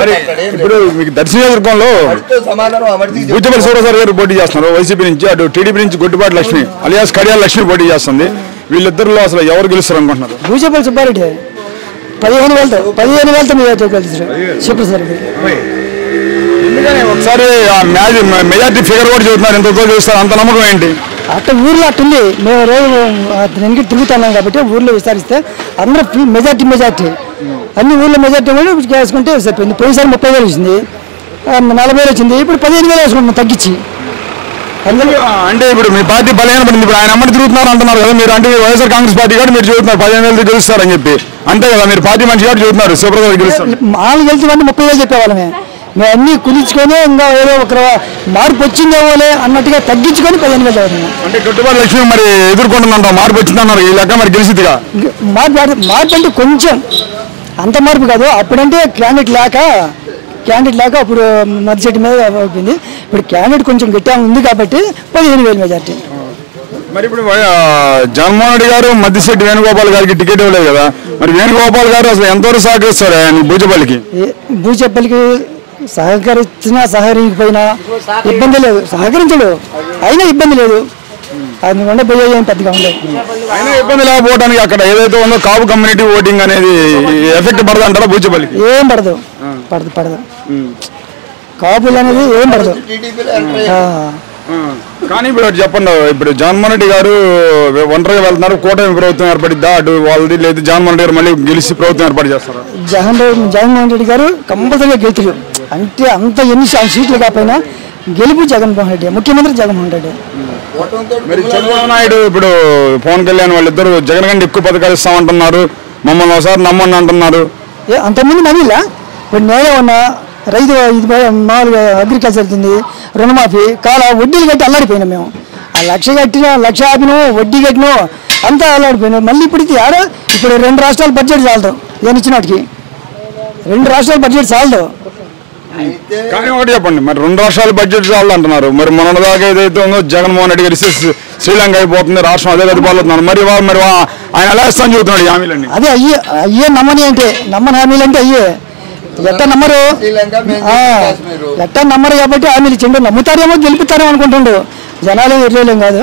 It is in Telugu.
మరి ఇప్పుడు మీకు దర్శన నియోజకవర్గంలో బూచపల్లి సూరసారి గారు పోటీ చేస్తున్నారు వైసీపీ నుంచి, అటు టీడీపీ నుంచి గొడ్డిపాటి లక్ష్మి అలియాస్ కడియాల లక్ష్మి పోటీ చేస్తుంది. వీళ్ళిద్దరిలో అసలు ఎవరు గెలుస్తారు అనుకుంటున్నారు? బూచపల్లి సుబ్బారెడ్డి 15,000 మీరు చెప్పారు. ఎందుకని ఒకసారి మెజార్టీ ఫిగర్ కూడా చెబుతున్నారు, ఎంతతో చూస్తారు, అంత నమ్మకం ఏంటి? అట్ట ఊర్లో అట్టుంది. మేము రోజు తిరుగుతున్నాం కాబట్టి ఊర్లో విచారిస్తే అందరూ మెజార్టీ అన్ని ఊర్లో మెజార్టీ కూడా వేసుకుంటే సరిపోయింది. పోయినసారి 30,000 వచ్చింది, 40,000 వచ్చింది, ఇప్పుడు 15,000 వేసుకుంటున్నాం తగ్గించి. అంటే ఇప్పుడు మీ పార్టీ బలహీన పడింది. ఇప్పుడు ఆయన అమ్మటి తిరుగుతున్నారు అంటున్నారు కదా మీరు, అంటే వైఎస్ఆర్ కాంగ్రెస్ పార్టీ కూడా మీరు చెబుతున్నారు 15,000 గెలుస్తారని చెప్పి, అంతే కదా? మీరు పార్టీ మంచి కాబట్టి చెబుతున్నారు శివప్రసాద్ గెలుస్తారు. మాలు గెలిచేవాడిని 30,000 చెప్పేవాళ్ళమే. మేము అన్ని కుదించుకొని ఇంకా ఏదో ఒక మార్పు వచ్చిందేమోలే అన్నట్టుగా తగ్గించుకొని 15,000 అవుతున్నాం. అంటే గొడ్డిపాటి లక్ష్మి మరి ఎదుర్కొంటుందంట, మార్పు వచ్చిందన్నారు, ఈ లెక్క మరి గెలిచిదిగా. మార్పు అంటే కొంచెం అంత మార్పు కాదు. అప్పుడంటే క్యాండిడేట్ లేక అప్పుడు మధ్యచెట్టు మీద అయిపోయింది. ఇప్పుడు క్యాండిడేట్ కొంచెం గట్టిగా ఉంది కాబట్టి 15,000 మెజార్టీ. మరి ఇప్పుడు జగన్మోహన్ రెడ్డి గారు మద్దిశెట్టి వేణుగోపాల్ గారికి టికెట్ ఇవ్వలేదు కదా, మరి వేణుగోపాల్ గారు అసలు ఎంతవరకు సహకరిస్తారు ఆయన బూచేపల్లికి సహకరించినా సహకరించకపోయినా ఇబ్బంది లేదు, సహకరించడు అయినా ఇబ్బంది లేదు. అందుకంటే పోయే పెద్దగా ఉండదు. అయినా ఇబ్బంది లేకపోవడానికి అక్కడ ఏదైతే ఉందో కాపు కమ్యూనిటీ ఓటింగ్ అనేది ఎఫెక్ట్ పడదు అంటారా? బూచేపల్లికి ఏం పడదు. కాపులు అనేది ఏం పడదు. కానీ ఇప్పుడు చెప్పండి, ఇప్పుడు జగన్మోహన్ రెడ్డి గారు ఒంటరిగా వెళ్తున్నారు, కూటమి ప్రభుత్వం ఏర్పడిద్దా అటు వాళ్ళది, లేదు జగన్మోహన్ రెడ్డి గారు మళ్ళీ గెలిచి ప్రభుత్వం ఏర్పాటు చేస్తారు? జగన్మోహన్ రెడ్డి గారు కంపల్సరీగా గెలుతురు. అంటే అంత ఎన్ని సీట్లు కాకపోయినా గెలుపు జగన్మోహన్ రెడ్డి, ముఖ్యమంత్రి జగన్మోహన్ రెడ్డి. మరి చంద్రబాబు నాయుడు ఇప్పుడు పవన్ కళ్యాణ్ వాళ్ళిద్దరు జగన్ కంటే ఎక్కువ పథకాలు ఇస్తామంటున్నారు, మమ్మల్ని ఒకసారి నమ్మండి అంటున్నారు. అంతకుముందు నమ్మిలా. ఇప్పుడు నేనే ఉన్నా రైతు మామూలుగా అగ్రికల్చర్ అవుతుంది, రుణమాఫీ వడ్డీలు కట్టి అల్లాడిపోయినాం మేము. ఆ లక్ష ఆపినాము, వడ్డీ కట్టినాం, అంతా అల్లాడిపోయినాం. మళ్ళీ ఇప్పుడు ఇప్పుడు 2 రాష్ట్రాల బడ్జెట్ చాలదు. నేను ఇచ్చినట్టుకి 2 రాష్ట్రాల బడ్జెట్ చాలదు. కానీ ఒకటి చెప్పండి, మరి 2 రాష్ట్రాల బడ్జెట్ చాలదు అంటున్నారు. మరి మొన్నదాకా ఏదైతే ఉందో జగన్మోహన్ రెడ్డి గారి శ్రీలంక అయిపోతుంది, రాష్ట్రం అదే గతి పాలవుతున్నారు. మరి ఆయన ఎలా ఇస్తాను చెబుతున్నాడు ఈ హామీలన్నీ. అదే అయ్యే నమ్మని హామీలు అంటే అయ్యే ఎట్ట నమ్మరు కాబట్టి హామీలు ఇచ్చిండు. నమ్ముతారేమో గెలుపుతారేమో అనుకుంటుండు. జనాలు ఎర్లేం కాదు.